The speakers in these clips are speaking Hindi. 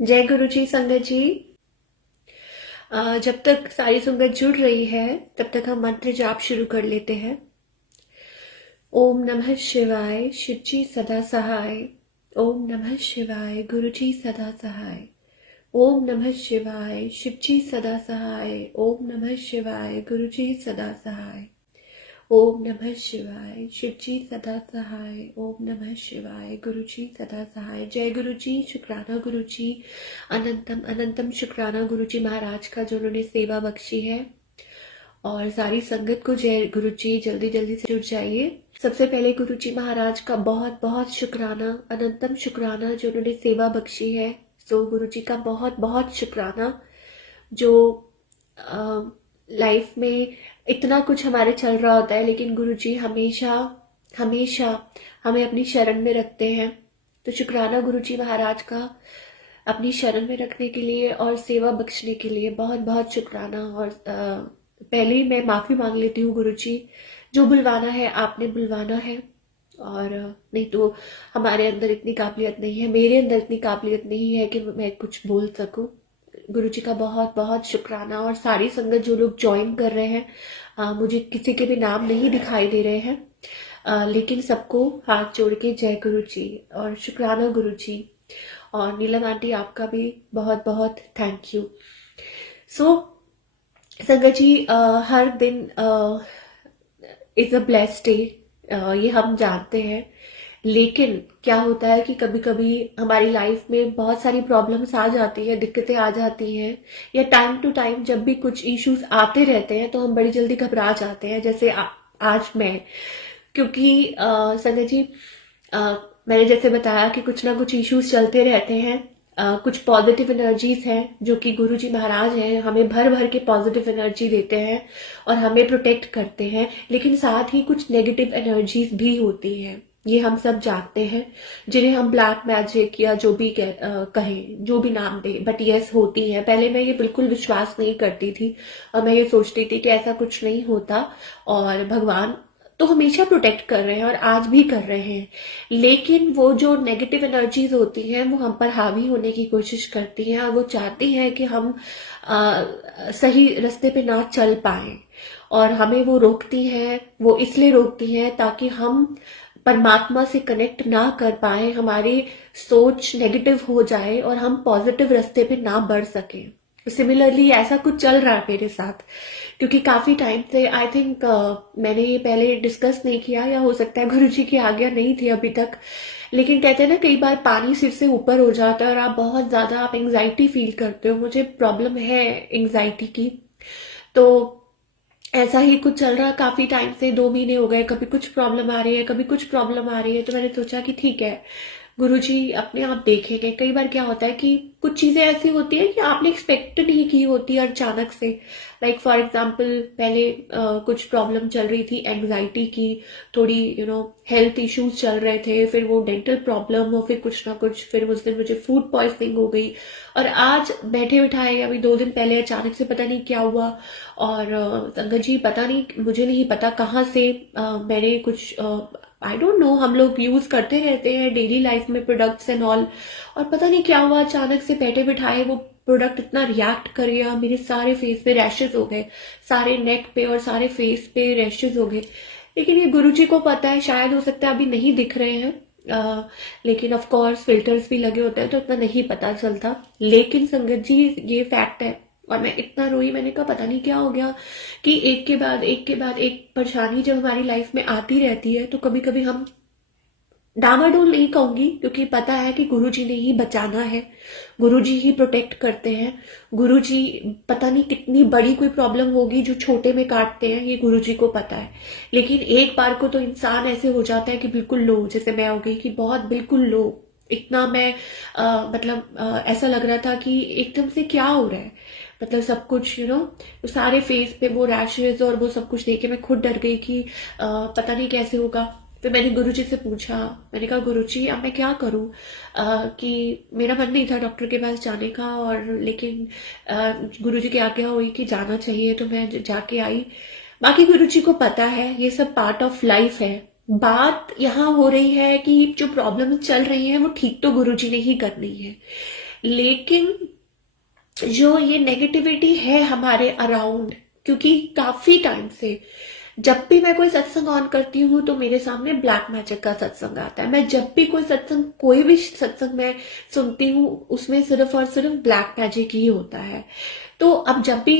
जय गुरु जी संगत जी। जब तक सारी संगत जुड़ रही है तब तक हम मंत्र जाप शुरू कर लेते हैं। ओम नमः शिवाय, शिव जी सदा सहाय। ओम नमः शिवाय, गुरु जी सदा सहाय। ओम नमः शिवाय, शिव जी सदा सहाय। ओम नमः शिवाय, गुरु जी सदा सहाय। ओम नमः शिवाय, शिव जी सदा सहाय। ओम नमः शिवाय, गुरु जी सदा सहाय। जय गुरु जी, शुक्राना गुरु जी, अनंतम अनंतम शुक्राना गुरु जी महाराज का जो उन्होंने सेवा बख्शी है। और सारी संगत को जय गुरु जी, जल्दी जल्दी से जुड़ जाइए। सबसे पहले गुरु जी महाराज का बहुत बहुत शुक्राना, अनंतम शुक्राना जो उन्होंने सेवा बख्शी है। सो गुरु जी का बहुत बहुत शुक्राना जो लाइफ में इतना कुछ हमारे चल रहा होता है, लेकिन गुरुजी हमेशा हमेशा हमें अपनी शरण में रखते हैं। तो शुक्राना गुरुजी महाराज का अपनी शरण में रखने के लिए और सेवा बख्शने के लिए बहुत बहुत शुक्राना। और पहले ही मैं माफी मांग लेती हूँ गुरुजी, जो बुलवाना है आपने बुलवाना है, और नहीं तो हमारे अंदर इतनी काबिलियत नहीं है, मेरे अंदर इतनी काबिलियत नहीं है कि मैं कुछ बोल सकूं। गुरु जी का बहुत बहुत शुक्राना। और सारी संगत जो लोग ज्वाइन कर रहे हैं, मुझे किसी के भी नाम नहीं दिखाई दे रहे हैं, लेकिन सबको हाथ जोड़ के जय गुरु जी और शुक्राना गुरु जी। और नीलम आंटी आपका भी बहुत बहुत थैंक यू। सो संगत जी, हर दिन इज अ ब्लेस्ड डे, ये हम जानते हैं। लेकिन क्या होता है कि कभी कभी हमारी लाइफ में बहुत सारी प्रॉब्लम्स आ जाती है, दिक्कतें आ जाती हैं, या टाइम टू टाइम जब भी कुछ इश्यूज आते रहते हैं तो हम बड़ी जल्दी घबरा जाते हैं। जैसे आज मैं, क्योंकि संजय जी, मैंने जैसे बताया कि कुछ ना कुछ इश्यूज चलते रहते हैं। कुछ पॉजिटिव एनर्जीज हैं जो कि गुरु जी महाराज हैं, हमें भर भर के पॉजिटिव एनर्जी देते हैं और हमें प्रोटेक्ट करते हैं। लेकिन साथ ही कुछ नेगेटिव एनर्जीज भी होती हैं, ये हम सब जानते हैं, जिन्हें हम ब्लैक मैजिक या जो भी कहें, जो भी नाम दे, बट यस होती है। पहले मैं ये बिल्कुल विश्वास नहीं करती थी और मैं ये सोचती थी कि ऐसा कुछ नहीं होता और भगवान तो हमेशा प्रोटेक्ट कर रहे हैं और आज भी कर रहे हैं। लेकिन वो जो नेगेटिव एनर्जीज होती हैं वो हम पर हावी होने की कोशिश करती हैं और वो चाहती हैं कि हम सही रास्ते पे ना चल पाए, और हमें वो रोकती हैं। वो इसलिए रोकती हैं ताकि हम परमात्मा से कनेक्ट ना कर पाए, हमारी सोच नेगेटिव हो जाए और हम पॉजिटिव रास्ते पे ना बढ़ सके। सिमिलरली ऐसा कुछ चल रहा है मेरे साथ, क्योंकि काफी टाइम से आई थिंक मैंने ये पहले डिस्कस नहीं किया, या हो सकता है गुरु जी की आज्ञा नहीं थी अभी तक। लेकिन कहते हैं ना, कई बार पानी सिर से ऊपर हो जाता है और आप बहुत ज्यादा आप एंग्जाइटी फील करते हो। मुझे प्रॉब्लम है एंग्जाइटी की, तो ऐसा ही कुछ चल रहा काफी टाइम से, 2 महीने हो गए, कभी कुछ प्रॉब्लम आ रही है, कभी कुछ प्रॉब्लम आ रही है। तो मैंने सोचा कि ठीक है, गुरुजी अपने आप देखेंगे। कई बार क्या होता है कि कुछ चीजें ऐसी होती है कि आपने एक्सपेक्ट नहीं की होती और अचानक से, लाइक फॉर एग्जांपल पहले कुछ प्रॉब्लम चल रही थी एंग्जाइटी की, थोड़ी हेल्थ इश्यूज चल रहे थे, फिर वो डेंटल प्रॉब्लम, और फिर कुछ ना कुछ, फिर उस दिन मुझे फूड पॉइजनिंग हो गई। और आज बैठे बिठाए अभी 2 दिन पहले अचानक से पता नहीं क्या हुआ। और संगत जी पता नहीं, मुझे नहीं पता कहाँ से मैंने कुछ, आई डोंट नो, हम लोग यूज करते रहते हैं डेली लाइफ में प्रोडक्ट्स एंड ऑल, और पता नहीं क्या हुआ अचानक से बैठे बिठाए वो प्रोडक्ट इतना रिएक्ट कर गया, मेरे सारे फेस पे रैशेज हो गए, सारे नेक पे और सारे फेस पे रैशेज हो गए। लेकिन ये गुरुजी को पता है, शायद हो सकता है अभी नहीं दिख रहे हैं, लेकिन ऑफ कोर्स फिल्टर्स भी लगे होते हैं तो इतना नहीं पता चलता। लेकिन संगत जी ये फैक्ट है। और मैं इतना रोई, मैंने कहा पता नहीं क्या हो गया कि एक के बाद एक के बाद एक परेशानी जब हमारी लाइफ में आती रहती है तो कभी कभी हम, डामाडोल नहीं कहूंगी क्योंकि पता है कि गुरुजी ने ही बचाना है, गुरुजी ही प्रोटेक्ट करते हैं। गुरुजी, पता नहीं कितनी बड़ी कोई प्रॉब्लम होगी जो छोटे में काटते हैं, ये गुरुजी को पता है। लेकिन एक बार को तो इंसान ऐसे हो जाता है कि बिल्कुल लो, जैसे मैं हो गई कि बहुत बिल्कुल लो। इतना मैं मतलब ऐसा लग रहा था कि एकदम से क्या हो रहा है, मतलब सब कुछ सारे फेस पे वो रैशेज और वो सब कुछ देख के मैं खुद डर गई कि पता नहीं कैसे होगा। फिर मैंने गुरुजी से पूछा, मैंने कहा गुरुजी अब मैं क्या करूं, कि मेरा मन नहीं था डॉक्टर के पास जाने का, और लेकिन गुरुजी की आज्ञा हुई कि जाना चाहिए तो मैं जाके आई। बाकी गुरुजी को पता है ये सब पार्ट ऑफ लाइफ है। बात यहाँ हो रही है कि जो प्रॉब्लम चल रही है वो ठीक तो गुरुजी ने ही करनी है, लेकिन जो ये नेगेटिविटी है हमारे अराउंड, क्योंकि काफी टाइम से जब भी मैं कोई सत्संग ऑन करती हूँ तो मेरे सामने ब्लैक मैजिक का सत्संग आता है। मैं जब भी कोई भी सत्संग मैं सुनती हूँ उसमें सिर्फ और सिर्फ ब्लैक मैजिक ही होता है। तो अब जब भी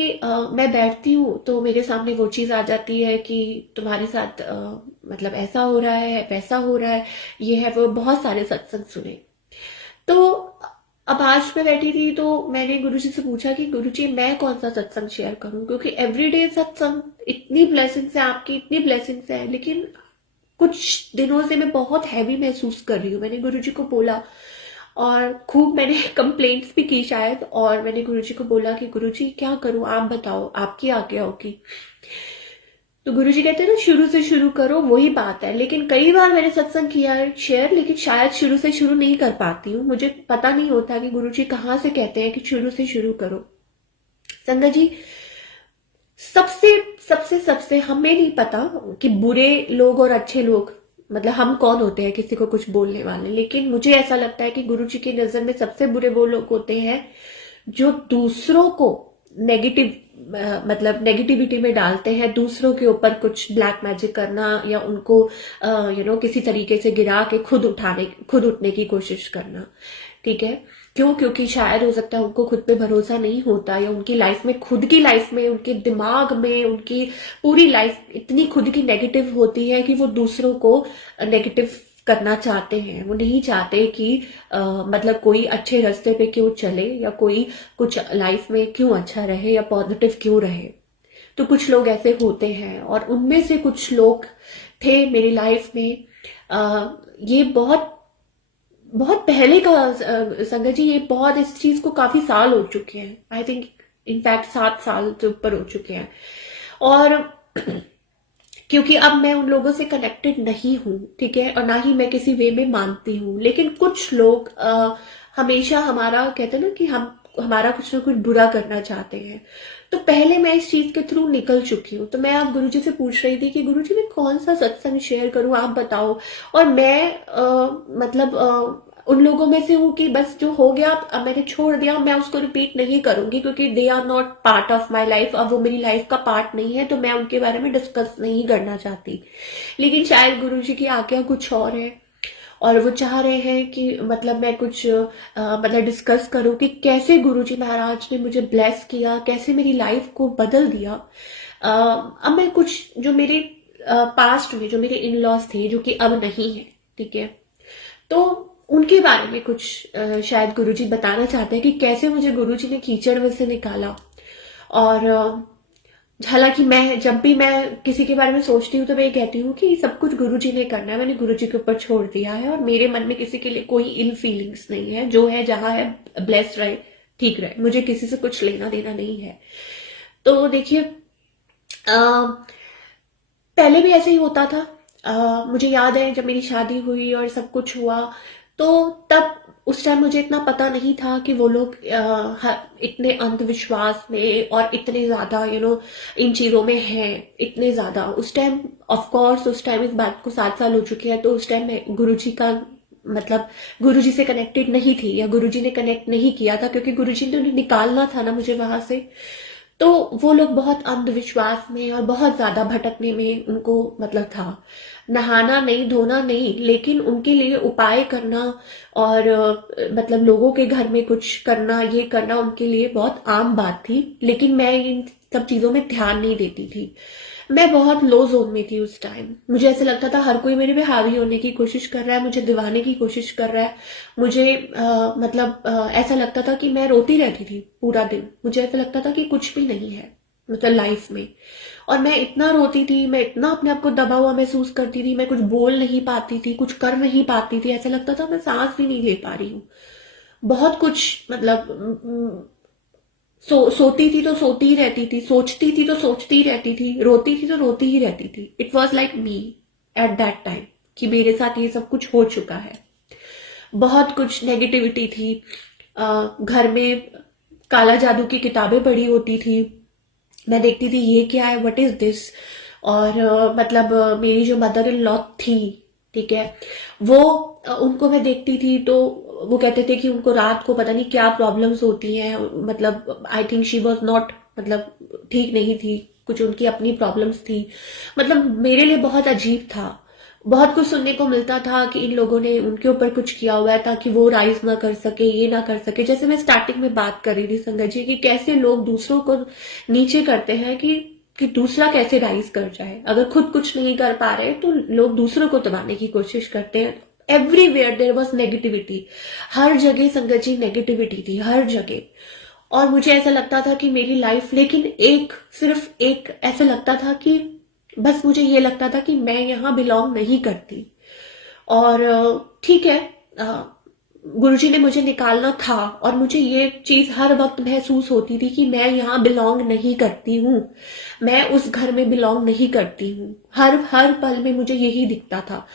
मैं बैठती हूँ तो मेरे सामने वो चीज आ जाती है कि तुम्हारे साथ मतलब ऐसा हो रहा है, वैसा हो रहा है, ये है वो, बहुत सारे सत्संग सुने। तो अब आज मैं बैठी थी तो मैंने गुरुजी से पूछा कि गुरुजी मैं कौन सा सत्संग शेयर करूं, क्योंकि एवरीडे सत्संग, इतनी ब्लेसिंग्स है आपकी, इतनी ब्लेसिंग्स है, लेकिन कुछ दिनों से मैं बहुत हैवी महसूस कर रही हूँ। मैंने गुरुजी को बोला और खूब मैंने कंप्लेंट्स भी की शायद, और मैंने गुरुजी को बोला कि गुरुजी क्या करूं, आप बताओ, आपकी आज्ञा होगी। तो गुरुजी कहते हैं ना, शुरू से शुरू करो, वही बात है। लेकिन कई बार मैंने सत्संग किया है शेयर, लेकिन शायद शुरू से शुरू नहीं कर पाती हूँ। मुझे पता नहीं होता कि गुरुजी कहाँ से कहते हैं कि शुरू से शुरू करो। संगत जी, सबसे सबसे सबसे हमें नहीं पता कि बुरे लोग और अच्छे लोग, मतलब हम कौन होते हैं किसी को कुछ बोलने वाले, लेकिन मुझे ऐसा लगता है कि गुरुजी की नजर में सबसे बुरे वो लोग होते हैं जो दूसरों को नेगेटिव मतलब नेगेटिविटी में डालते हैं, दूसरों के ऊपर कुछ ब्लैक मैजिक करना या उनको किसी तरीके से गिरा के खुद उठने की कोशिश करना। ठीक है, क्यों? क्योंकि शायद हो सकता है उनको खुद पे भरोसा नहीं होता, या उनकी लाइफ में, खुद की लाइफ में, उनके दिमाग में, उनकी पूरी लाइफ इतनी खुद की नेगेटिव होती है कि वो दूसरों को नेगेटिव करना चाहते हैं। वो नहीं चाहते कि मतलब कोई अच्छे रास्ते पे क्यों चले, या कोई कुछ लाइफ में क्यों अच्छा रहे, या पॉजिटिव क्यों रहे। तो कुछ लोग ऐसे होते हैं, और उनमें से कुछ लोग थे मेरी लाइफ में। ये बहुत बहुत पहले का संगत जी, ये बहुत, इस चीज को काफी साल हो चुके हैं। आई थिंक इनफैक्ट 7 साल से ऊपर हो चुके हैं। और क्योंकि अब मैं उन लोगों से कनेक्टेड नहीं हूं, ठीक है, और ना ही मैं किसी वे में मानती हूँ, लेकिन कुछ लोग हमेशा हमारा, कहते हैं ना कि हमारा कुछ ना कुछ बुरा करना चाहते हैं। तो पहले मैं इस चीज के थ्रू निकल चुकी हूँ। तो मैं अब गुरुजी से पूछ रही थी कि गुरुजी मैं कौन सा सत्संग शेयर करूं, आप बताओ। और मैं मतलब उन लोगों में से हूँ कि बस जो हो गया अब मैंने छोड़ दिया, मैं उसको रिपीट नहीं करूंगी, क्योंकि they are not part of my life. अब वो मेरी लाइफ का पार्ट नहीं है, तो मैं उनके बारे में डिस्कस नहीं करना चाहती। लेकिन शायद गुरुजी की आज्ञा कुछ और है, और वो चाह रहे हैं कि मतलब मैं कुछ मतलब डिस्कस करूं कि कैसे गुरुजी महाराज ने मुझे ब्लेस किया, कैसे मेरी लाइफ को बदल दिया। अब मैं कुछ जो मेरे पास्ट में जो मेरे इन लॉज थे, जो कि अब नहीं है, ठीक है, तो उनके बारे में कुछ शायद गुरुजी बताना चाहते हैं कि कैसे मुझे गुरुजी ने कीचड़ में से निकाला। और हालांकि मैं जब भी मैं किसी के बारे में सोचती हूँ तो मैं ये कहती हूँ कि सब कुछ गुरुजी ने करना है, मैंने गुरुजी के ऊपर छोड़ दिया है, और मेरे मन में किसी के लिए कोई इल फीलिंग्स नहीं है। जो है जहां है ब्लेस्ड रहे, ठीक रहे, मुझे किसी से कुछ लेना देना नहीं है। तो देखिए, पहले भी ऐसे ही होता था। मुझे याद है जब मेरी शादी हुई और सब कुछ हुआ, तो तब उस टाइम मुझे इतना पता नहीं था कि वो लोग इतने अंधविश्वास में और इतने ज्यादा इन चीजों में हैं, इतने ज्यादा। उस टाइम ऑफ कोर्स, उस टाइम इस बात को 7 साल हो चुके हैं, तो उस टाइम मैं गुरुजी का मतलब गुरुजी से कनेक्टेड नहीं थी, या गुरुजी ने कनेक्ट नहीं किया था, क्योंकि गुरुजी ने निकालना था ना मुझे वहां से। तो वो लोग बहुत अंधविश्वास में और बहुत ज्यादा भटकने में उनको मतलब था। नहाना नहीं, धोना नहीं, लेकिन उनके लिए उपाय करना और मतलब लोगों के घर में कुछ करना, ये करना उनके लिए बहुत आम बात थी। लेकिन मैं इन सब चीजों में ध्यान नहीं देती थी। मैं बहुत लो जोन में थी उस टाइम। मुझे ऐसा लगता था हर कोई मेरे पे हावी होने की कोशिश कर रहा है, मुझे दिवाने की कोशिश कर रहा है। मुझे मतलब ऐसा लगता था कि मैं रोती रहती थी पूरा दिन। मुझे ऐसा लगता था कि कुछ भी नहीं है मतलब लाइफ में। और मैं इतना रोती थी, मैं इतना अपने आप को दबा हुआ महसूस करती थी, मैं कुछ बोल नहीं पाती थी, कुछ कर नहीं पाती थी। ऐसा लगता था मैं सांस भी नहीं ले पा रही हूँ। बहुत कुछ मतलब सोती थी तो सोती ही रहती थी, सोचती थी तो सोचती ही रहती थी, रोती थी तो रोती ही रहती थी। It was like me at that time कि मेरे साथ ये सब कुछ हो चुका है। बहुत कुछ नेगेटिविटी थी। घर में काला जादू की किताबें पढ़ी होती थी, मैं देखती थी ये क्या है, व्हाट इज दिस। और मतलब मेरी जो मदर इन लॉ थी, ठीक है, वो उनको मैं देखती थी तो वो कहते थे कि उनको रात को पता नहीं क्या प्रॉब्लम्स होती हैं, मतलब I think she was not, मतलब ठीक नहीं थी, कुछ उनकी अपनी प्रॉब्लम्स थी। मतलब मेरे लिए बहुत अजीब था। बहुत कुछ सुनने को मिलता था कि इन लोगों ने उनके ऊपर कुछ किया हुआ है ताकि वो राइज ना कर सके, ये ना कर सके। जैसे मैं स्टार्टिंग में बात कर रही थी संगत जी कि कैसे लोग दूसरों को नीचे करते हैं कि दूसरा कैसे राइज कर जाए। अगर खुद कुछ नहीं कर पा रहे तो लोग दूसरों को दबाने की कोशिश करते हैं। एवरीवेयर देयर वॉज नेगेटिविटी, हर जगह संगत जी नेगेटिविटी थी, हर जगह। और मुझे ऐसा लगता था कि मेरी लाइफ, लेकिन सिर्फ एक ऐसा लगता था कि बस मुझे ये लगता था कि मैं यहाँ बिलोंग नहीं करती। और ठीक है, गुरुजी ने मुझे निकालना था और मुझे ये चीज हर वक्त महसूस होती थी कि मैं यहाँ बिलोंग नहीं करती हूँ, मैं उस घर में बिलोंग नहीं करती हूँ। हर हर पल में मुझे यही दिखता था।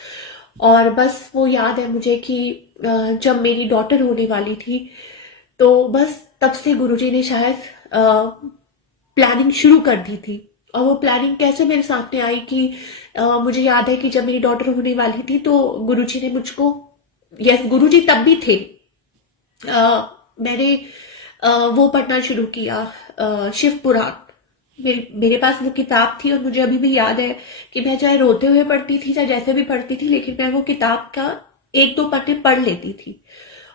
और बस वो याद है मुझे कि जब मेरी डॉटर होने वाली थी तो बस तब से गुरुजी ने शायद प्लानिंग शुरू कर दी थी। और वो प्लानिंग कैसे मेरे सामने आई कि मुझे याद है कि जब मेरी डॉटर होने वाली थी तो गुरुजी ने मुझको, यस गुरुजी तब भी थे, मैंने वो पढ़ना शुरू किया, शिव पुराण। मेरे पास वो किताब थी और मुझे अभी भी याद है कि मैं चाहे रोते हुए पढ़ती थी चाहे जैसे भी पढ़ती थी, लेकिन मैं वो किताब का एक दो पन्ने पढ़ लेती थी।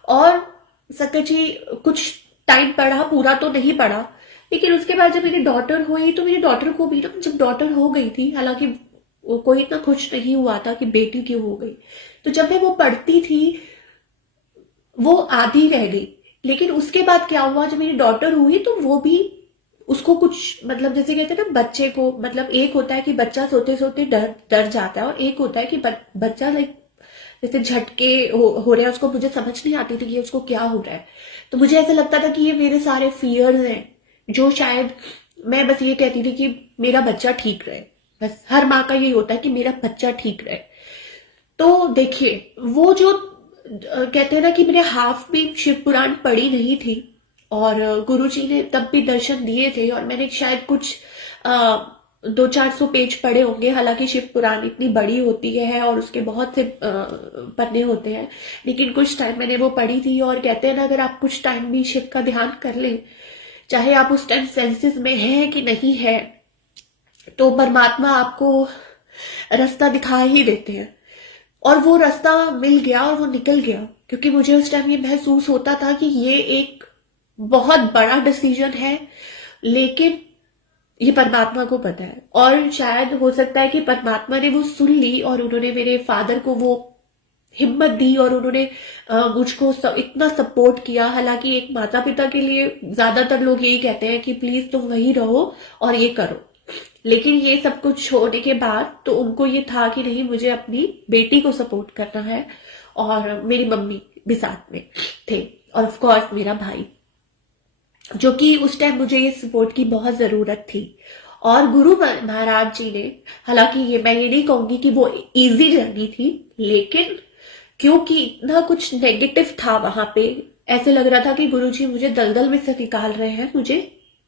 और सत्य जी कुछ टाइम पढ़ा, पूरा तो नहीं पढ़ा। लेकिन उसके बाद जब मेरी डॉटर हुई तो मेरी डॉटर को भी ना, जब डॉटर हो गई थी, हालांकि कोई इतना खुश नहीं हुआ था कि बेटी क्यों हो गई, तो जब मैं वो पढ़ती थी वो आधी रह गई। लेकिन उसके बाद क्या हुआ, जब मेरी डॉटर हुई तो वो भी, उसको कुछ, मतलब जैसे कहते हैं ना बच्चे को, मतलब एक होता है कि बच्चा सोते सोते डर डर जाता है और एक होता है कि बच्चा लाइक जैसे झटके हो रहे हैं, उसको मुझे समझ नहीं आती थी कि उसको क्या हो रहा है। तो मुझे ऐसा लगता था कि ये मेरे सारे फियर्स हैं, जो शायद मैं बस ये कहती थी कि मेरा बच्चा ठीक रहे। बस हर माँ का यही होता है कि मेरा बच्चा ठीक रहे। तो देखिए वो जो कहते हैं ना कि मैंने हाफ भी शिव पुराण पढ़ी नहीं थी और गुरुजी ने तब भी दर्शन दिए थे और मैंने शायद कुछ 200-400 पेज पढ़े होंगे। हालांकि शिव पुराण इतनी बड़ी होती है और उसके बहुत से पन्ने होते हैं, लेकिन कुछ टाइम मैंने वो पढ़ी थी। और कहते हैं ना अगर आप कुछ टाइम भी शिव का ध्यान कर लें, चाहे आप उस टाइम सेंसेस में है कि नहीं है, तो परमात्मा आपको रास्ता दिखा ही देते हैं। और वो रास्ता मिल गया और वो निकल गया, क्योंकि मुझे उस टाइम ये महसूस होता था कि ये एक बहुत बड़ा डिसीजन है, लेकिन ये परमात्मा को पता है। और शायद हो सकता है कि परमात्मा ने वो सुन ली और उन्होंने मेरे फादर को वो हिम्मत दी और उन्होंने मुझको इतना सपोर्ट किया। हालांकि एक माता पिता के लिए ज्यादातर लोग यही कहते हैं कि प्लीज तुम वही रहो और ये करो, लेकिन ये सब कुछ होने के बाद तो उनको ये था कि नहीं, मुझे अपनी बेटी को सपोर्ट करना है। और मेरी मम्मी भी साथ में थे और ऑफ कोर्स मेरा भाई, जो कि उस टाइम मुझे ये सपोर्ट की बहुत जरूरत थी। और गुरु महाराज जी ने, हालांकि ये मैं ये नहीं कहूंगी कि वो इजी जर्नी थी, लेकिन क्योंकि इतना कुछ नेगेटिव था वहां पे, ऐसे लग रहा था कि गुरुजी मुझे दलदल में से निकाल रहे हैं, मुझे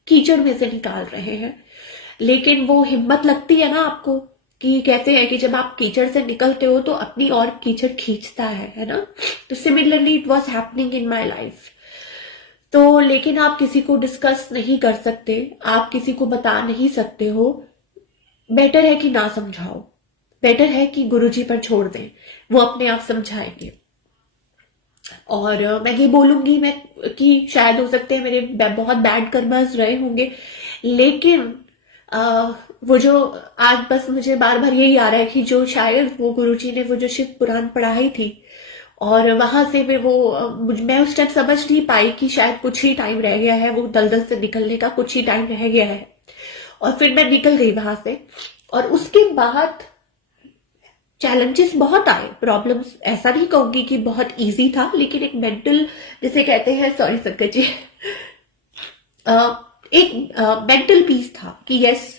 कीचड़ में से निकाल रहे हैं। लेकिन वो हिम्मत लगती है ना आपको, कि कहते हैं कि जब आप कीचड़ से निकलते हो तो अपनी और कीचड़ खींचता है ना। तो similarly it was happening in my life. तो लेकिन आप किसी को डिस्कस नहीं कर सकते, आप किसी को बता नहीं सकते हो। बेटर है कि ना समझाओ, बेटर है कि गुरुजी पर छोड़ दें, वो अपने आप समझाएंगे। और मैं ये बोलूंगी मैं कि शायद हो सकते हैं मेरे बहुत बैड कर्मस रहे होंगे, लेकिन वो जो आज बस मुझे बार बार यही आ रहा है कि जो शायद वो गुरुजी ने वो जो शिव पुराण पढ़ाई थी और वहां से भी वो मैं उस टाइम समझ नहीं पाई कि शायद कुछ ही टाइम रह गया है, वो दलदल से निकलने का कुछ ही टाइम रह गया है। और फिर मैं निकल गई वहां से। और उसके बाद चैलेंजेस बहुत आए, प्रॉब्लम्स, ऐसा नहीं कहूंगी कि बहुत इजी था, लेकिन एक मेंटल, जिसे कहते हैं, सॉरी संकट जी, एक मेंटल पीस था कि यस,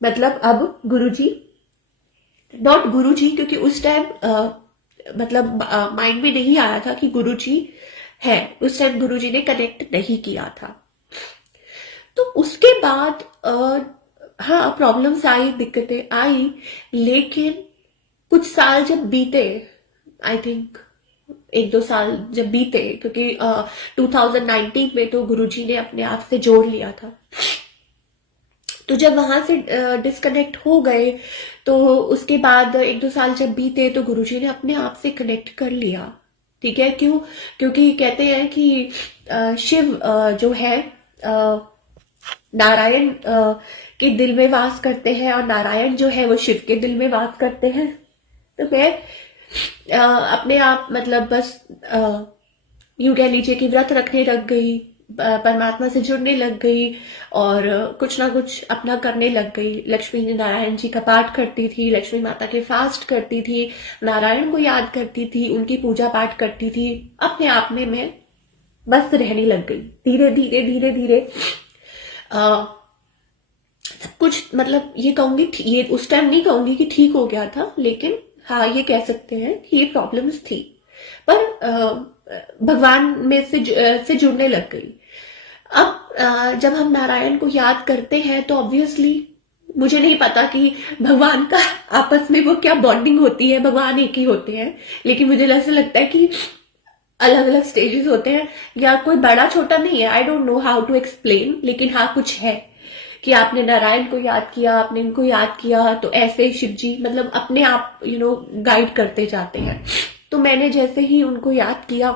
मतलब अब गुरुजी, नॉट गुरुजी, क्योंकि उस टाइम मतलब माइंड में नहीं आया था कि गुरुजी है, उस टाइम गुरुजी ने कनेक्ट नहीं किया था। तो उसके बाद हाँ प्रॉब्लम्स आई, दिक्कतें आई, लेकिन कुछ साल जब बीते, आई थिंक एक दो साल जब बीते, क्योंकि 2019 में तो गुरुजी ने अपने आप से जोड़ लिया था। तो जब वहां से डिस्कनेक्ट हो गए तो उसके बाद एक दो साल जब बीते तो गुरुजी ने अपने आप से कनेक्ट कर लिया। ठीक है, क्यों? क्योंकि कहते हैं कि शिव जो है नारायण के दिल में वास करते हैं और नारायण जो है वो शिव के दिल में वास करते हैं। तो मैं अपने आप मतलब बस यूं कह लीजिए कि व्रत रखने लग गई, परमात्मा से जुड़ने लग गई और कुछ ना कुछ अपना करने लग गई। लक्ष्मी नारायण जी का पाठ करती थी, लक्ष्मी माता के फास्ट करती थी, नारायण को याद करती थी, उनकी पूजा पाठ करती थी। अपने आप में मैं बस रहने लग गई। धीरे धीरे धीरे धीरे सब कुछ मतलब ये कहूंगी, ये उस टाइम नहीं कहूंगी कि ठीक हो गया था, लेकिन हाँ ये कह सकते हैं कि ये प्रॉब्लम्स थी, पर भगवान में से जुड़ने लग गई। अब जब हम नारायण को याद करते हैं तो ऑब्वियसली मुझे नहीं पता कि भगवान का आपस में वो क्या बॉन्डिंग होती है, भगवान एक ही होते हैं, लेकिन मुझे ऐसा लगता है कि अलग अलग स्टेजेस होते हैं, या कोई बड़ा छोटा नहीं है। I don't know how to explain, लेकिन हाँ कुछ है कि आपने नारायण को याद किया, आपने इनको याद किया तो ऐसे शिव जी मतलब अपने आप गाइड करते जाते हैं। तो मैंने जैसे ही उनको याद किया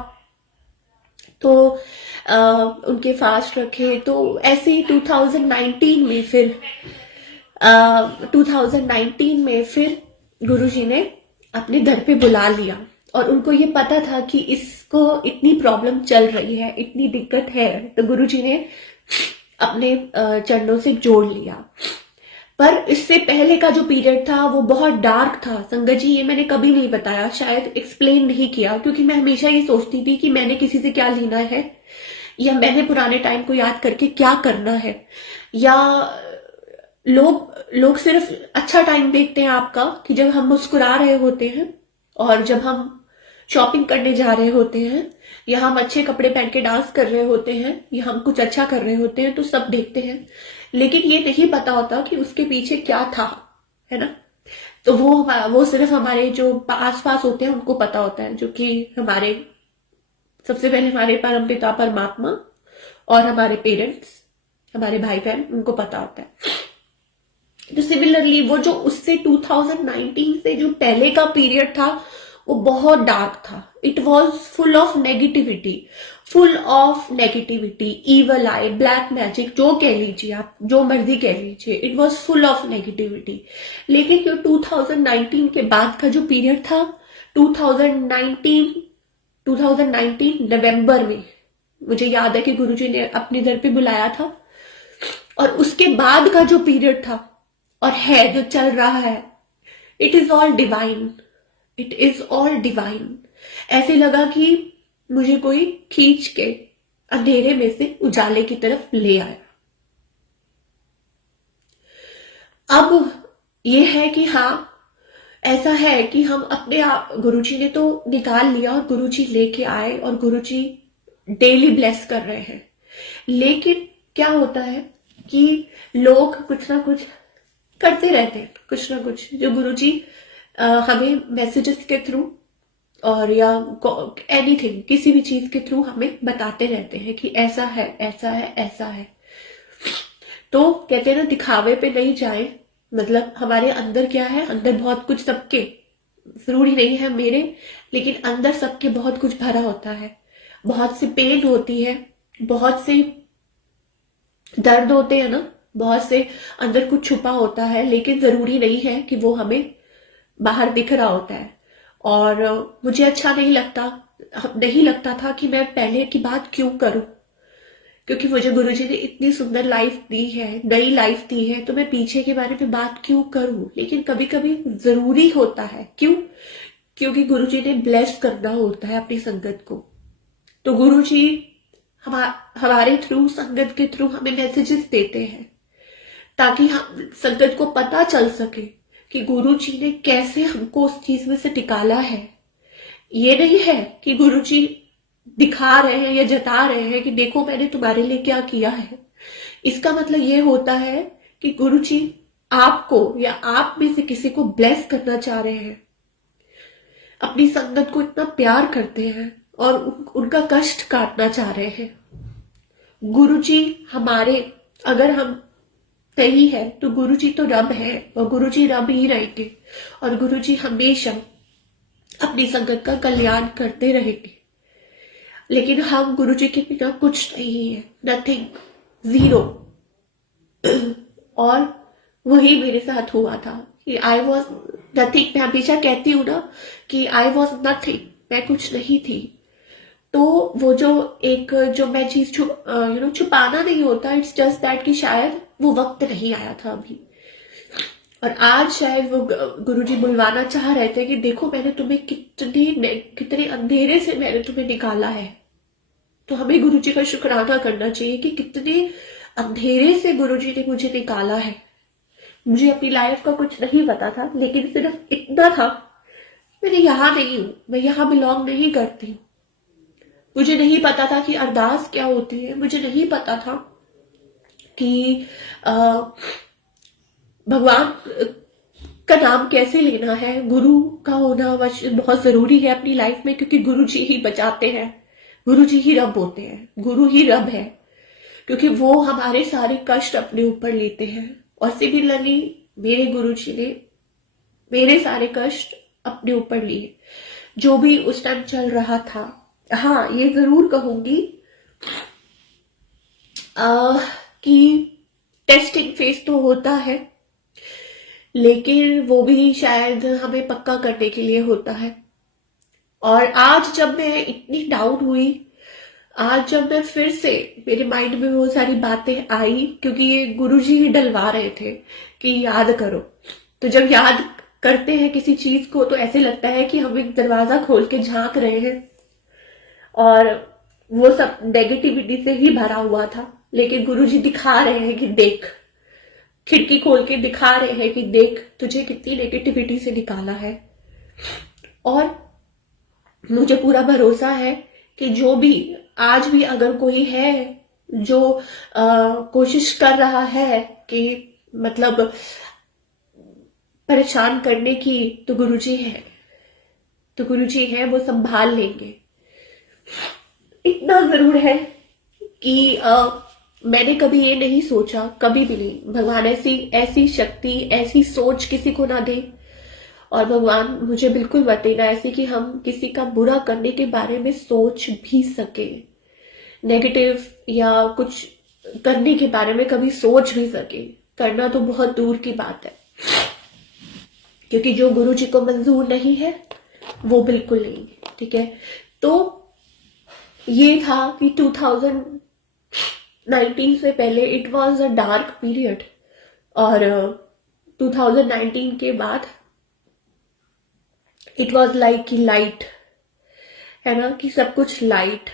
तो उनके फास्ट रखे, तो ऐसे ही 2019 में फिर 2019 में फिर गुरुजी ने अपने घर पे बुला लिया और उनको ये पता था कि इसको इतनी प्रॉब्लम चल रही है, इतनी दिक्कत है, तो गुरुजी ने अपने चरणों से जोड़ लिया। पर इससे पहले का जो पीरियड था वो बहुत डार्क था संगत जी, ये मैंने कभी नहीं बताया, शायद एक्सप्लेन नहीं किया, क्योंकि मैं हमेशा ये सोचती थी कि मैंने किसी से क्या लेना है, या मैंने पुराने टाइम को याद करके क्या करना है, या लोग सिर्फ अच्छा टाइम देखते हैं आपका कि जब हम मुस्कुरा रहे होते हैं और जब हम शॉपिंग करने जा रहे होते हैं, या हम अच्छे कपड़े पहन के डांस कर रहे होते हैं, या हम कुछ अच्छा कर रहे होते हैं, तो सब देखते हैं, लेकिन ये नहीं पता होता कि उसके पीछे क्या था, है ना। तो वो सिर्फ हमारे जो आस पास होते हैं उनको पता होता है, जो कि हमारे सबसे पहले हमारे परम पिता परमात्मा और हमारे पेरेंट्स, हमारे भाई बहन, उनको पता होता है। तो सिमिलरली वो जो उससे 2019 से जो पहले का पीरियड था वो बहुत डार्क था। It was full of negativity, evil I, black magic, जो कह लीजिए आप, जो मर्जी कह लीजिए, it was full of negativity. लेकिन जो 2019 के बाद का जो पीरियड था, 2019 नवंबर में मुझे याद है कि गुरुजी ने अपने घर पे बुलाया था, और उसके बाद का जो पीरियड था और है जो चल रहा है, it is all divine, it is all divine. ऐसे लगा कि मुझे कोई खींच के अंधेरे में से उजाले की तरफ ले आया। अब ये है कि हाँ ऐसा है कि हम अपने आप, गुरुजी ने तो निकाल लिया और गुरुजी लेके आए और गुरुजी डेली ब्लेस कर रहे हैं, लेकिन क्या होता है कि लोग कुछ ना कुछ करते रहते हैं, कुछ ना कुछ जो गुरुजी हमें मैसेजेस के थ्रू और या एनीथिंग, किसी भी चीज के थ्रू हमें बताते रहते हैं कि ऐसा है, ऐसा है, ऐसा है। तो कहते हैं ना, दिखावे पे नहीं जाए, मतलब हमारे अंदर क्या है, अंदर बहुत कुछ, सबके जरूरी नहीं है मेरे, लेकिन अंदर सबके बहुत कुछ भरा होता है, बहुत सी पेन होती है, बहुत से दर्द होते हैं ना, बहुत से अंदर कुछ छुपा होता है, लेकिन जरूरी नहीं है कि वो हमें बाहर दिख रहा होता है। और मुझे अच्छा नहीं लगता था कि मैं पहले की बात क्यों करूं, क्योंकि मुझे गुरुजी ने इतनी सुंदर लाइफ दी है, नई लाइफ दी है, तो मैं पीछे के बारे में बात क्यों करूं। लेकिन कभी कभी जरूरी होता है, क्यों? क्योंकि गुरुजी ने ब्लेस करना होता है अपनी संगत को। तो गुरुजी हमारे थ्रू, संगत के थ्रू हमें मैसेजेस देते हैं, ताकि हम संगत को पता चल सके कि गुरुजी ने कैसे हमको उस चीज में से निकाला है। ये नहीं है कि गुरुजी दिखा रहे हैं या जता रहे हैं कि देखो मैंने तुम्हारे लिए क्या किया है। इसका मतलब ये होता है कि गुरुजी आपको या आप में से किसी को ब्लेस करना चाह रहे हैं, अपनी संगत को इतना प्यार करते हैं और उनका कष्ट काटना चाह रहे हैं। गुरुजी हमारे, अगर हम नहीं है तो गुरुजी तो रब है और गुरुजी रब ही रहेंगे और गुरुजी हमेशा अपनी संगत का कल्याण करते रहेंगे। लेकिन हम गुरुजी के बिना कुछ नहीं है, नथिंग, जीरो। और वही मेरे साथ हुआ था कि आई वॉज नथिंग। मैं हमेशा कहती हूँ ना कि आई वॉज नथिंग, मैं कुछ नहीं थी। तो वो जो मैं चीज छुपाना नहीं होता, इट्स जस्ट दैट कि शायद वो वक्त नहीं आया था अभी। और आज शायद वो गुरुजी बुलवाना चाह रहे थे कि देखो मैंने तुम्हें कितने अंधेरे से मैंने तुम्हें निकाला है। तो हमें गुरुजी का शुक्राना करना चाहिए कि कितने अंधेरे से गुरुजी ने मुझे निकाला है। मुझे अपनी लाइफ का कुछ नहीं पता था, लेकिन सिर्फ इतना था, मैं यहाँ नहीं हूं, मैं यहाँ बिलोंग नहीं करती हूँ। मुझे नहीं पता था कि अरदास क्या होती है, मुझे नहीं पता था कि भगवान का नाम कैसे लेना है। गुरु का होना बहुत जरूरी है अपनी लाइफ में, क्योंकि गुरु जी ही बचाते हैं, गुरु जी ही रब होते हैं, गुरु ही रब है, क्योंकि वो हमारे सारे कष्ट अपने ऊपर लेते हैं। और सिमिलरली मेरे गुरु जी ने मेरे सारे कष्ट अपने ऊपर लिए, जो भी उस टाइम चल रहा था। हाँ, ये जरूर कहूंगी कि टेस्टिंग फेज तो होता है, लेकिन वो भी शायद हमें पक्का करने के लिए होता है। और आज जब मैं इतनी डाउन हुई, आज जब मैं फिर से मेरे माइंड में वो सारी बातें आई, क्योंकि ये गुरुजी ही डलवा रहे थे कि याद करो। तो जब याद करते हैं किसी चीज को तो ऐसे लगता है कि हम एक दरवाजा खोल के झांक रहे हैं और वो सब नेगेटिविटी से ही भरा हुआ था। लेकिन गुरुजी दिखा रहे हैं कि देख, खिड़की खोल के दिखा रहे हैं कि देख तुझे कितनी नेगेटिविटी से निकाला है। और मुझे पूरा भरोसा है कि जो भी आज भी अगर कोई है जो कोशिश कर रहा है कि मतलब परेशान करने की, तो गुरुजी है, तो गुरुजी है, वो संभाल लेंगे। इतना जरूर है कि मैंने कभी ये नहीं सोचा, कभी भी नहीं, भगवान ऐसी शक्ति, ऐसी सोच किसी को ना दे। और भगवान मुझे बिल्कुल बते ना ऐसी कि हम किसी का बुरा करने के बारे में सोच भी सके, नेगेटिव या कुछ करने के बारे में कभी सोच भी सके। करना तो बहुत दूर की बात है, क्योंकि जो गुरु जी को मंजूर नहीं है वो बिल्कुल नहीं। ठीक है, तो ये था कि 2019 से पहले it was a dark period, और 2019 के बाद इट वाज लाइक कि लाइट है ना, कि सब कुछ लाइट।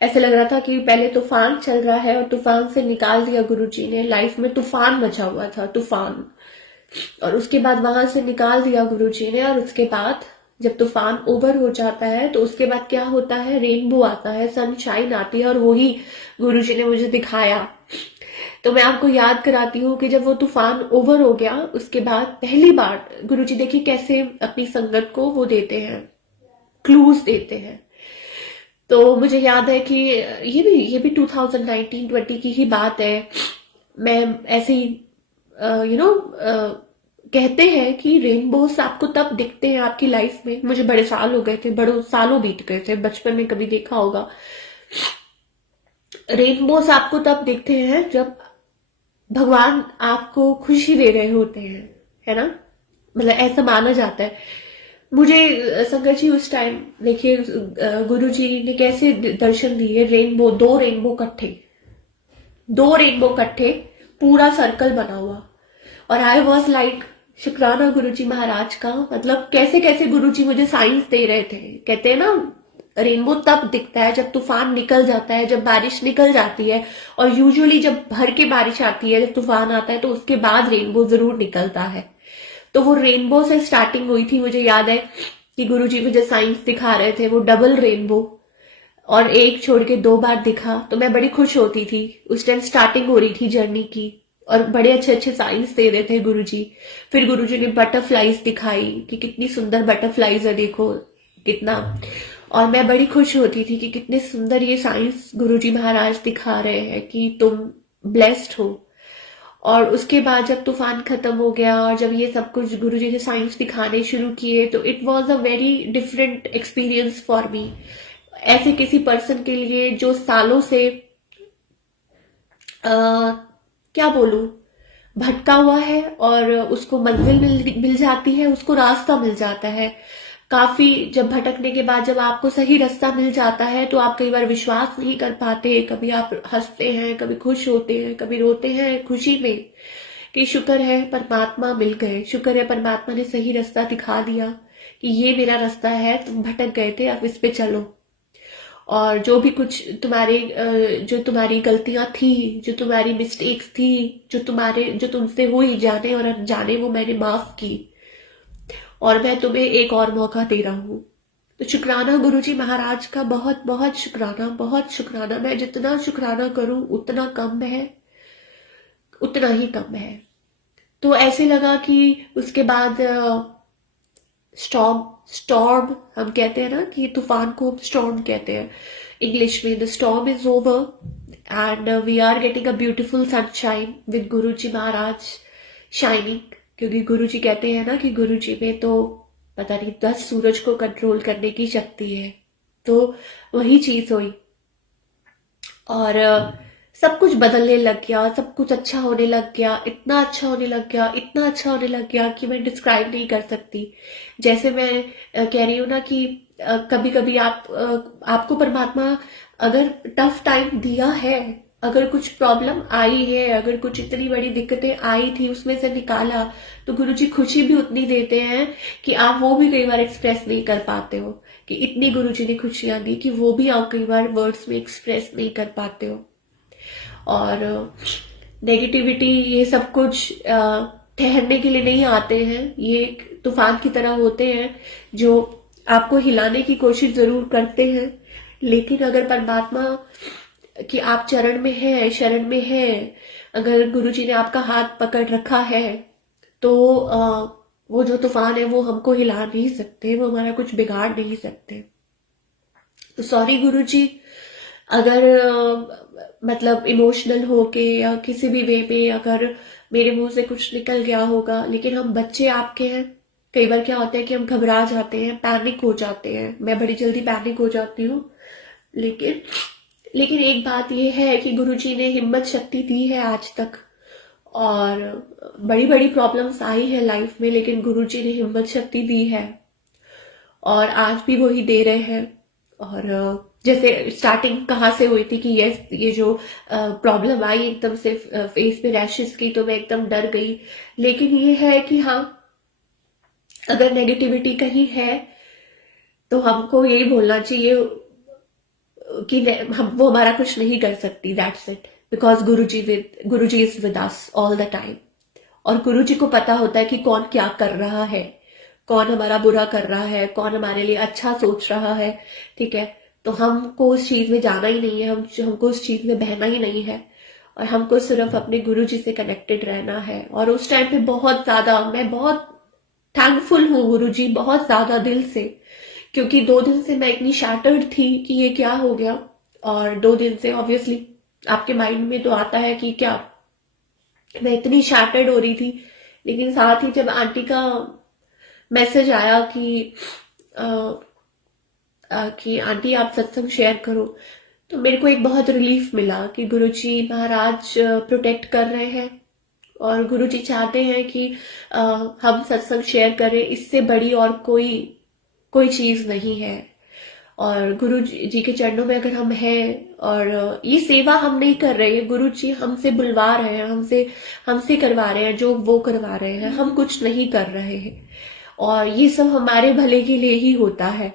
ऐसे लग रहा था कि पहले तूफान चल रहा है और तूफान से निकाल दिया गुरुजी ने। लाइफ में तूफान मचा हुआ था, तूफान, और उसके बाद वहां से निकाल दिया गुरुजी ने। और उसके बाद जब तूफान ओवर हो जाता है तो उसके बाद क्या होता है, रेनबो आता है, सनशाइन आती है, और वही गुरुजी ने मुझे दिखाया। तो मैं आपको याद कराती हूँ कि जब वो तूफान ओवर हो गया, उसके बाद पहली बार गुरुजी देखिए कैसे अपनी संगत को वो देते हैं, क्लूज देते हैं। तो मुझे याद है कि ये भी 2019-20 की ही बात है। मैं ऐसी कहते हैं कि रेनबोस आपको तब दिखते हैं आपकी लाइफ में। मुझे बड़े साल हो गए थे, बड़े सालों बीत गए थे, बचपन में कभी देखा होगा। रेनबोस आपको तब दिखते हैं जब भगवान आपको खुशी दे रहे होते हैं, है ना, मतलब ऐसा माना जाता है। मुझे संगत जी उस टाइम देखिए गुरु जी ने कैसे दर्शन दिए, रेनबो, दो रेनबो इकट्ठे, पूरा सर्कल बना हुआ। और आई वॉज लाइक शुक्राना गुरुजी महाराज का, मतलब कैसे कैसे गुरुजी मुझे साइंस दे रहे थे। कहते हैं ना रेनबो तब दिखता है जब तूफान निकल जाता है, जब बारिश निकल जाती है। और यूजुअली जब भर के बारिश आती है, जब तूफान आता है, तो उसके बाद रेनबो जरूर निकलता है। तो वो रेनबो से स्टार्टिंग हुई थी। मुझे याद है कि गुरुजी मुझे साइंस दिखा रहे थे, वो डबल रेनबो, और एक छोड़ के 2 बार दिखा। तो मैं बड़ी खुश होती थी, उस टाइम स्टार्टिंग हो रही थी जर्नी की, और बड़े अच्छे अच्छे साइंस दे रहे थे गुरुजी। फिर गुरुजी ने बटरफ्लाईज दिखाई कि कितनी सुंदर बटरफ्लाईज है, देखो कितना। और मैं बड़ी खुश होती थी कि कितने सुंदर ये साइंस गुरुजी महाराज दिखा रहे हैं कि तुम ब्लेस्ड हो। और उसके बाद जब तूफान खत्म हो गया और जब ये सब कुछ गुरुजी ने साइंस दिखाने शुरू किए तो it was a very different experience for me. ऐसे किसी पर्सन के लिए जो सालों से क्या बोलूं, भटका हुआ है और उसको मंजिल मिल जाती है, उसको रास्ता मिल जाता है। काफी जब भटकने के बाद जब आपको सही रास्ता मिल जाता है तो आप कई बार विश्वास नहीं कर पाते, कभी आप हंसते हैं, कभी खुश होते हैं, कभी रोते हैं खुशी में कि शुक्र है परमात्मा मिल गए, शुक्र है परमात्मा ने सही रास्ता दिखा दिया कि ये मेरा रास्ता है, तुम भटक गए थे अब इस पे चलो। और जो भी कुछ तुम्हारे जो तुम्हारी गलतियां थी, जो तुम्हारी मिस्टेक्स थी, जो तुमसे हुई जाने और अनजाने, वो मैंने माफ की और मैं तुम्हें एक और मौका दे रहा हूँ। तो शुक्राना गुरुजी महाराज का, बहुत बहुत शुक्राना, बहुत शुक्राना। मैं जितना शुक्राना करूं उतना कम है, उतना ही कम है। तो ऐसे लगा कि उसके बाद स्टॉर्म स्टॉर्म हम कहते हैं ना कि तूफान को स्टॉर्म कहते हैं इंग्लिश में। The storm is over and we are getting a beautiful sunshine with Guruji Maharaj shining. क्योंकि गुरुजी कहते हैं ना कि गुरुजी में तो पता नहीं 10 सूरज को कंट्रोल करने की शक्ति है। तो वही चीज हुई और सब कुछ बदलने लग गया, सब कुछ अच्छा होने लग गया, इतना अच्छा होने लग गया, इतना अच्छा होने लग गया कि मैं डिस्क्राइब नहीं कर सकती। जैसे मैं कह रही हूँ ना कि कभी कभी आपको परमात्मा अगर टफ टाइम दिया है, अगर कुछ प्रॉब्लम आई है, अगर कुछ इतनी बड़ी दिक्कतें आई थी उसमें से निकाला, तो गुरुजी खुशी भी उतनी देते हैं कि आप वो भी कई बार एक्सप्रेस नहीं कर पाते हो, कि इतनी गुरुजी ने खुशियां दी कि वो भी आप कई बार वर्ड्स में एक्सप्रेस नहीं कर पाते हो। और नेगेटिविटी ये सब कुछ ठहरने के लिए नहीं आते हैं, ये एक तूफान की तरह होते हैं जो आपको हिलाने की कोशिश जरूर करते हैं। लेकिन अगर परमात्मा कि आप चरण में है, शरण में है, अगर गुरुजी ने आपका हाथ पकड़ रखा है तो वो जो तूफान है वो हमको हिला नहीं सकते, वो हमारा कुछ बिगाड़ नहीं सकते। तो सॉरी गुरुजी अगर मतलब इमोशनल होके या किसी भी वे में अगर मेरे मुंह से कुछ निकल गया होगा, लेकिन हम बच्चे आपके हैं। कई बार क्या होता है कि हम घबरा जाते हैं, पैनिक हो जाते हैं, मैं बड़ी जल्दी पैनिक हो जाती हूँ। लेकिन लेकिन एक बात यह है कि गुरुजी ने हिम्मत शक्ति दी है आज तक, और बड़ी बड़ी प्रॉब्लम्स आई है लाइफ में, लेकिन गुरुजी ने हिम्मत शक्ति दी है और आज भी वही दे रहे हैं। और जैसे स्टार्टिंग कहाँ से हुई थी कि ये जो प्रॉब्लम आई एकदम से फेस पे रैशेस की, तो मैं एकदम डर गई। लेकिन ये है कि हाँ, अगर नेगेटिविटी कहीं है तो हमको यही बोलना चाहिए कि हम वो हमारा कुछ नहीं कर सकती, that's it. Because Guruji is with us all the time. और गुरुजी को पता होता है कि कौन क्या कर रहा है, कौन हमारा बुरा कर रहा है, कौन हमारे लिए अच्छा सोच रहा है, ठीक है। तो हमको उस चीज में जाना ही नहीं है, हमको उस चीज में बहना ही नहीं है, और हमको सिर्फ अपने गुरुजी से कनेक्टेड रहना है। और उस टाइम पे बहुत ज्यादा मैं बहुत थैंकफुल हूँ गुरुजी, बहुत ज्यादा दिल से, क्योंकि 2 दिन से मैं इतनी शैटर्ड थी कि ये क्या हो गया। और 2 दिन से ऑब्वियसली आपके माइंड में तो आता है कि क्या, मैं इतनी शैटर्ड हो रही थी। लेकिन साथ ही जब आंटी का मैसेज आया कि आंटी आप सत्संग शेयर करो, तो मेरे को एक बहुत रिलीफ मिला कि गुरुजी महाराज प्रोटेक्ट कर रहे हैं और गुरुजी चाहते हैं कि हम सत्संग शेयर करें, इससे बड़ी और कोई चीज नहीं है। और गुरु जी के चरणों में अगर हम हैं, और ये सेवा हम नहीं कर रहे हैं, गुरु जी हमसे बुलवा रहे हैं, हमसे करवा रहे हैं, जो वो करवा रहे हैं, हम कुछ नहीं कर रहे हैं। और ये सब हमारे भले के लिए ही होता है।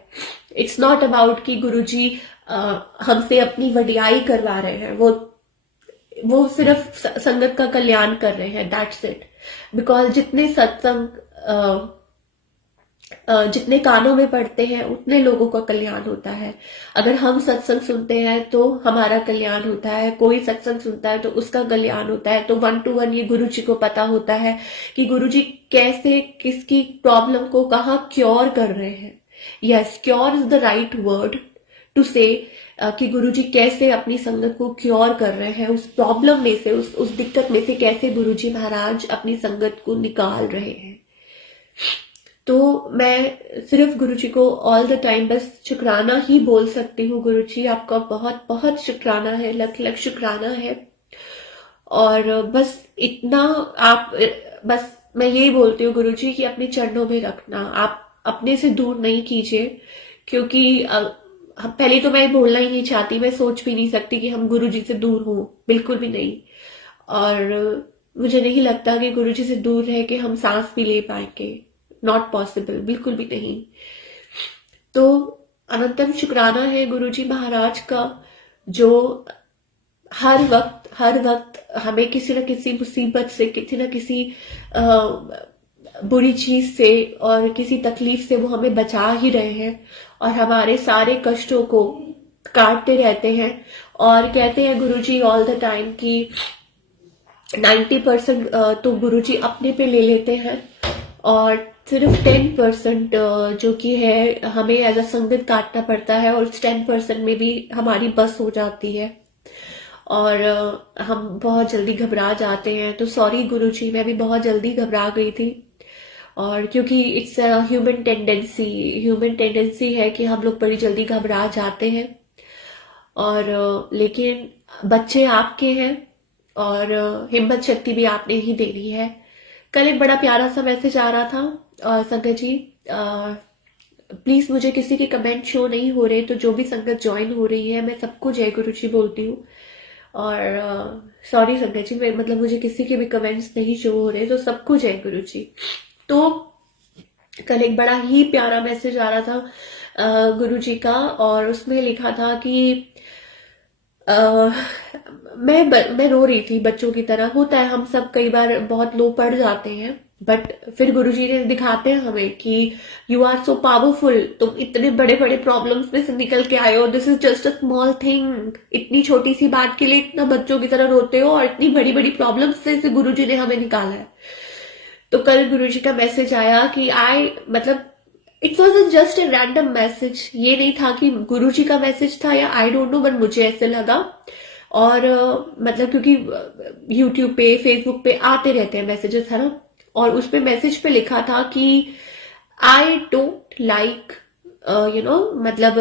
इट्स नॉट अबाउट कि गुरु जी हमसे अपनी वडियाई करवा रहे हैं, वो सिर्फ संगत का कल्याण कर रहे हैं, दैट्स इट। बिकॉज जितने सत्संग जितने कानों में पढ़ते हैं उतने लोगों का कल्याण होता है। अगर हम सत्संग सुनते हैं तो हमारा कल्याण होता है, कोई सत्संग सुनता है तो उसका कल्याण होता है। तो 1 to 1 ये गुरु जी को पता होता है कि गुरु जी कैसे किसकी प्रॉब्लम को कहाँ क्योर कर रहे हैं। Yes, cure is the right word to say, कि गुरुजी कैसे अपनी संगत को क्योर कर रहे हैं, उस प्रॉब्लम में से, उस दिक्कत में से कैसे गुरुजी महाराज अपनी संगत को निकाल रहे हैं। तो मैं सिर्फ गुरुजी को ऑल द टाइम बस शुक्राना ही बोल सकती हूँ। गुरुजी आपका बहुत बहुत शुक्राना है, लख लख शुक्राना है। और बस इतना आप, बस मैं यही बोलती हूँ गुरुजी कि अपने चरणों में रखना, आप अपने से दूर नहीं कीजिए, क्योंकि पहले तो मैं बोलना ही नहीं चाहती, मैं सोच भी नहीं सकती कि हम गुरुजी से दूर हों, बिल्कुल भी नहीं। और मुझे नहीं लगता कि गुरुजी से दूर रह के हम सांस भी ले पाएंगे, नॉट पॉसिबल, बिल्कुल भी नहीं। तो अनंतम शुक्राना है गुरुजी महाराज का, जो हर वक्त हमें किसी न किसी मुसीबत से, किसी न किसी बुरी चीज से और किसी तकलीफ से वो हमें बचा ही रहे हैं, और हमारे सारे कष्टों को काटते रहते हैं। और कहते हैं गुरुजी ऑल द टाइम कि 90% तो गुरुजी अपने पे ले लेते हैं, और सिर्फ 10% जो कि है हमें एज अ संगत काटना पड़ता है, और उस 10% में भी हमारी बस हो जाती है और हम बहुत जल्दी घबरा जाते हैं। तो सॉरी गुरुजी, मैं भी बहुत जल्दी घबरा गई थी, और क्योंकि इट्स ह्यूमन टेंडेंसी है कि हम लोग बड़ी जल्दी घबरा जाते हैं। और लेकिन बच्चे आपके हैं, और हिम्मत शक्ति भी आपने ही देनी है। कल एक बड़ा प्यारा सा मैसेज आ रहा था, संगत जी प्लीज, मुझे किसी के कमेंट शो नहीं हो रहे, तो जो भी संगत ज्वाइन हो रही है मैं सबको जय गुरु जी बोलती हूँ। और सॉरी संगत जी, मैं मतलब मुझे किसी के भी कमेंट्स नहीं शो हो रहे, तो सबको जय गुरु जी। तो कल एक बड़ा ही प्यारा मैसेज आ रहा था गुरु जी का, और उसमें लिखा था कि मैं रो रही थी बच्चों की तरह। होता है, हम सब कई बार बहुत लो पड़ जाते हैं, बट फिर गुरुजी ने दिखाते हैं हमें कि यू आर सो पावरफुल, तुम इतने बड़े बड़े प्रॉब्लम्स में से निकल के आए हो, this is just a small thing. इतनी छोटी सी बात के लिए इतना बच्चों की तरह रोते हो, और इतनी बड़ी बड़ी प्रॉब्लम्स से गुरुजी ने हमें निकाला है। तो कल गुरुजी का मैसेज आया कि मतलब it was just a random message, ये नहीं था कि गुरुजी का मैसेज था या आई डोंट नो, बट मुझे ऐसे लगा। और मतलब क्योंकि यूट्यूब पे, फेसबुक पे आते रहते हैं मैसेजेस, है ना, और उस पे मैसेज पे लिखा था कि आई डोंट लाइक मतलब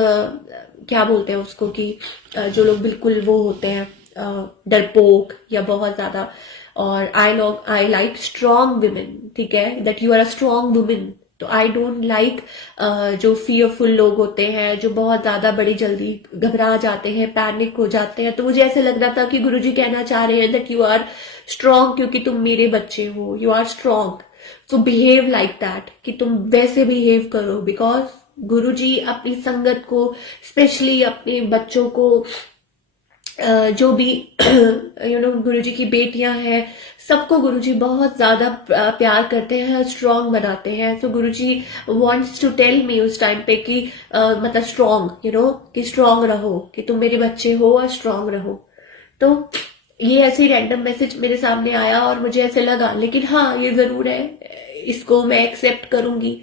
क्या बोलते हैं उसको, कि जो लोग बिल्कुल वो होते हैं डरपोक या बहुत ज्यादा, और आई लाइक स्ट्रॉन्ग वुमेन, ठीक है, that you are a strong women. तो आई डोंट लाइक जो फियरफुल लोग होते हैं, जो बहुत ज्यादा बड़ी जल्दी घबरा जाते हैं, पैनिक हो जाते हैं। तो मुझे ऐसे लग रहा था कि गुरुजी कहना चाह रहे हैं दैट यू आर स्ट्रॉन्ग, क्योंकि तुम मेरे बच्चे हो, you are strong, so behave like that, कि तुम वैसे बिहेव करो। बिकॉज गुरुजी अपनी संगत को, स्पेशली अपने बच्चों को, जो भी गुरुजी की बेटियां हैं, सबको गुरुजी बहुत ज्यादा प्यार करते हैं, स्ट्रॉन्ग बनाते हैं। तो गुरुजी वांट्स टू टेल मी उस टाइम पे कि मतलब स्ट्रॉन्ग, कि स्ट्रॉन्ग रहो, कि तुम मेरे बच्चे हो और स्ट्रॉन्ग रहो। तो ये ऐसे रैंडम मैसेज मेरे सामने आया और मुझे ऐसे लगा, लेकिन हाँ ये जरूर है, इसको मैं एक्सेप्ट करूंगी,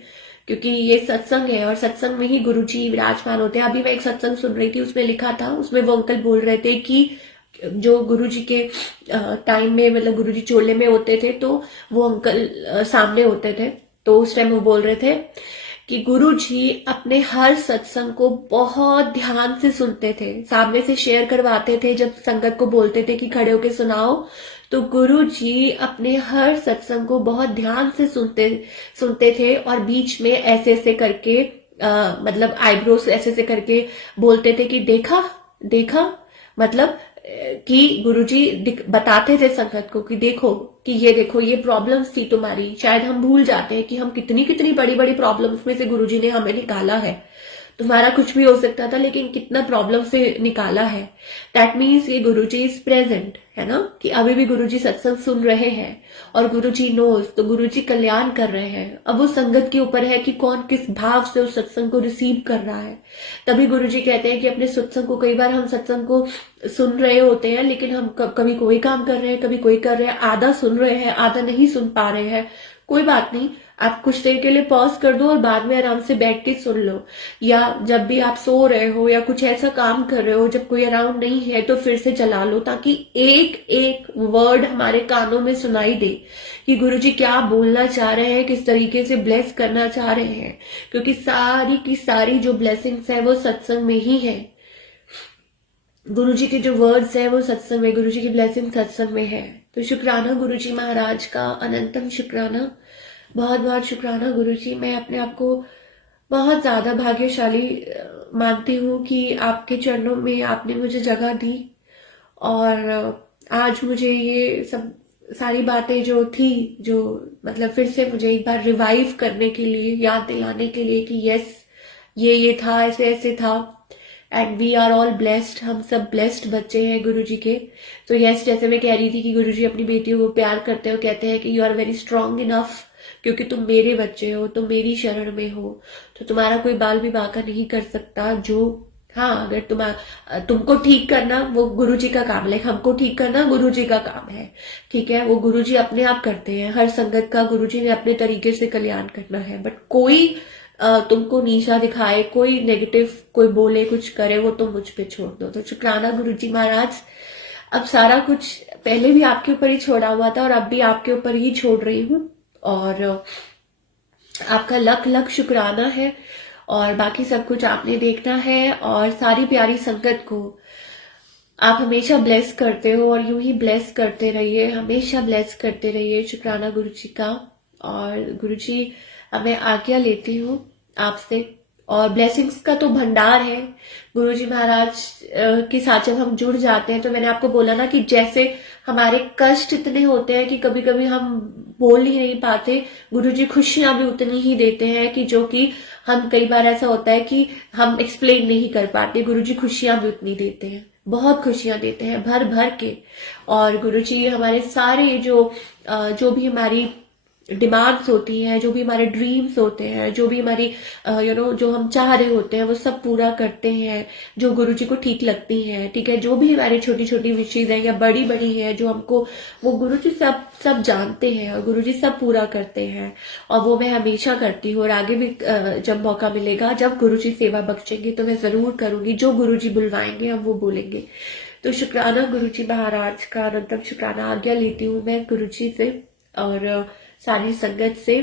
क्योंकि ये सत्संग है और सत्संग में ही गुरुजी विराजमान होते हैं। अभी मैं एक सत्संग सुन रही थी, उसमें लिखा था, उसमें वो अंकल बोल रहे थे कि जो गुरुजी के टाइम में, मतलब गुरुजी चोले में होते थे, तो वो अंकल सामने होते थे। तो उस टाइम वो बोल रहे थे कि गुरुजी अपने हर सत्संग को बहुत ध्यान से सुनते थे, सामने से शेयर करवाते थे, जब संगत को बोलते थे कि खड़े होके सुनाओ, तो गुरुजी अपने हर सत्संग को बहुत ध्यान से सुनते थे, और बीच में ऐसे ऐसे करके मतलब आईब्रोस ऐसे ऐसे करके बोलते थे कि देखा देखा, मतलब कि गुरुजी बताते थे संगत को कि देखो, कि ये देखो, ये प्रॉब्लम्स थी तुम्हारी। शायद हम भूल जाते हैं कि हम कितनी कितनी बड़ी बड़ी प्रॉब्लम्स में से गुरुजी ने हमें निकाला है। तुम्हारा कुछ भी हो सकता था, लेकिन कितना प्रॉब्लम से निकाला है। दैट मीन्स ये गुरुजी इज प्रेजेंट, है ना, कि अभी भी गुरुजी सत्संग सुन रहे हैं, और गुरुजी नोज, तो गुरुजी कल्याण कर रहे हैं। अब वो संगत के ऊपर है कि कौन किस भाव से उस सत्संग को रिसीव कर रहा है। तभी गुरुजी कहते हैं कि अपने सत्संग को, कई बार हम सत्संग को सुन रहे होते हैं, लेकिन हम कभी कोई काम कर रहे हैं, कभी कोई कर रहे हैं, आधा सुन रहे हैं, आधा नहीं सुन पा रहे हैं। कोई बात नहीं, आप कुछ देर के लिए पॉज कर दो और बाद में आराम से बैठ के सुन लो, या जब भी आप सो रहे हो या कुछ ऐसा काम कर रहे हो जब कोई अराउंड नहीं है तो फिर से चला लो, ताकि एक एक वर्ड हमारे कानों में सुनाई दे कि गुरुजी क्या बोलना चाह रहे हैं, किस तरीके से ब्लेस करना चाह रहे हैं। क्योंकि सारी की सारी जो ब्लेसिंग्स है वो सत्संग में ही है। गुरुजी के जो वर्ड्स है वो सत्संग में, गुरुजी की ब्लेसिंग सत्संग में है। तो शुक्राना गुरुजी महाराज का, अनंतम शुक्राना, बहुत बहुत शुक्राना गुरुजी। मैं अपने आप को बहुत ज्यादा भाग्यशाली मानती हूँ कि आपके चरणों में आपने मुझे जगह दी, और आज मुझे ये सब सारी बातें जो थी, जो मतलब फिर से मुझे एक बार रिवाइव करने के लिए, याद दिलाने के लिए कि यस ये था, ऐसे ऐसे था, and we are all blessed, हम सब ब्लेस्ड बच्चे हैं गुरुजी के। तो यस, जैसे मैं कह रही थी कि गुरुजी अपनी बेटियों को प्यार करते हो, कहते हैं कि you are very strong enough, क्योंकि तुम मेरे बच्चे हो, तुम मेरी शरण में हो, तो तुम्हारा कोई बाल भी बांका नहीं कर सकता। जो हाँ, अगर तुमको ठीक करना वो गुरुजी का काम है, हमको ठीक करना गुरुजी का काम है, ठीक है, वो गुरुजी अपने आप करते हैं। हर संगत का गुरुजी ने अपने तरीके से कल्याण करना है, बट कोई तुमको नीचा दिखाए, कोई नेगेटिव कोई बोले, कुछ करे, वो तुम मुझ पे छोड़ दो। तो शुक्राना गुरुजी महाराज, अब सारा कुछ पहले भी आपके ऊपर ही छोड़ा हुआ था और अब भी आपके ऊपर ही छोड़ रही हूँ, और आपका लख लख शुक्राना है। और बाकी सब कुछ आपने देखना है, और सारी प्यारी संगत को आप हमेशा ब्लेस करते हो और यूं ही ब्लेस करते रहिए, हमेशा ब्लेस करते रहिए। शुक्राना गुरुजी का। और गुरुजी, अब मैं आज्ञा लेती हूँ आपसे, और ब्लेसिंग्स का तो भंडार है गुरुजी महाराज के साथ। जब हम जुड़ जाते हैं तो मैंने आपको बोला ना कि जैसे हमारे कष्ट इतने होते हैं कि कभी कभी हम बोल ही नहीं पाते, गुरुजी खुशियां भी उतनी ही देते हैं कि जो कि हम, कई बार ऐसा होता है कि हम एक्सप्लेन नहीं कर पाते, गुरुजी खुशियां भी उतनी देते हैं, बहुत खुशियां देते हैं भर भर के। और गुरुजी हमारे सारे जो भी हमारी डिमांड्स होती हैं, जो भी हमारे ड्रीम्स होते हैं, जो भी हमारी जो हम चाह रहे होते हैं, वो सब पूरा करते हैं, जो गुरुजी को ठीक लगती हैं, ठीक है। जो भी हमारी छोटी छोटी विशेष हैं या बड़ी बड़ी हैं, जो हमको, वो गुरुजी सब जानते हैं, और गुरुजी सब पूरा करते हैं। और वो मैं हमेशा करती हूँ, और आगे भी जब मौका मिलेगा, जब गुरुजी सेवा बख्शेंगे तो मैं जरूर करूंगी, जो गुरुजी बुलवाएंगे हम वो बोलेंगे। तो शुक्राना गुरुजी महाराज का, अनंतम शुक्राना। आज्ञा लेती हूँ मैं गुरुजी से और सारी संगत से,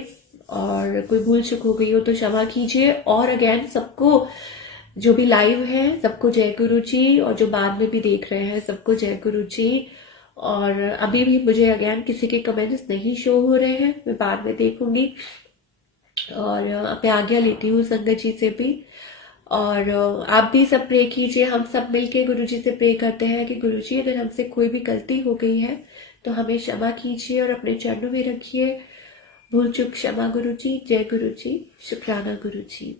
और कोई भूल चूक हो गई हो तो क्षमा कीजिए। और अगेन सबको, जो भी लाइव है सबको जय गुरु जी, और जो बाद में भी देख रहे हैं सबको जय गुरु जी। और अभी भी मुझे अगेन किसी के कमेंट्स नहीं शो हो रहे हैं, मैं बाद में देखूंगी। और मैं आज्ञा लेती हूँ संगत जी से भी, और आप भी सब प्रे कीजिए। हम सब मिलके गुरुजी से प्रे करते हैं कि गुरुजी, अगर हमसे कोई भी गलती हो गई है तो हमें क्षमा कीजिए और अपने चरणों में रखिए। भूल चूक क्षमा गुरुजी। जय गुरुजी। शुक्राना गुरुजी।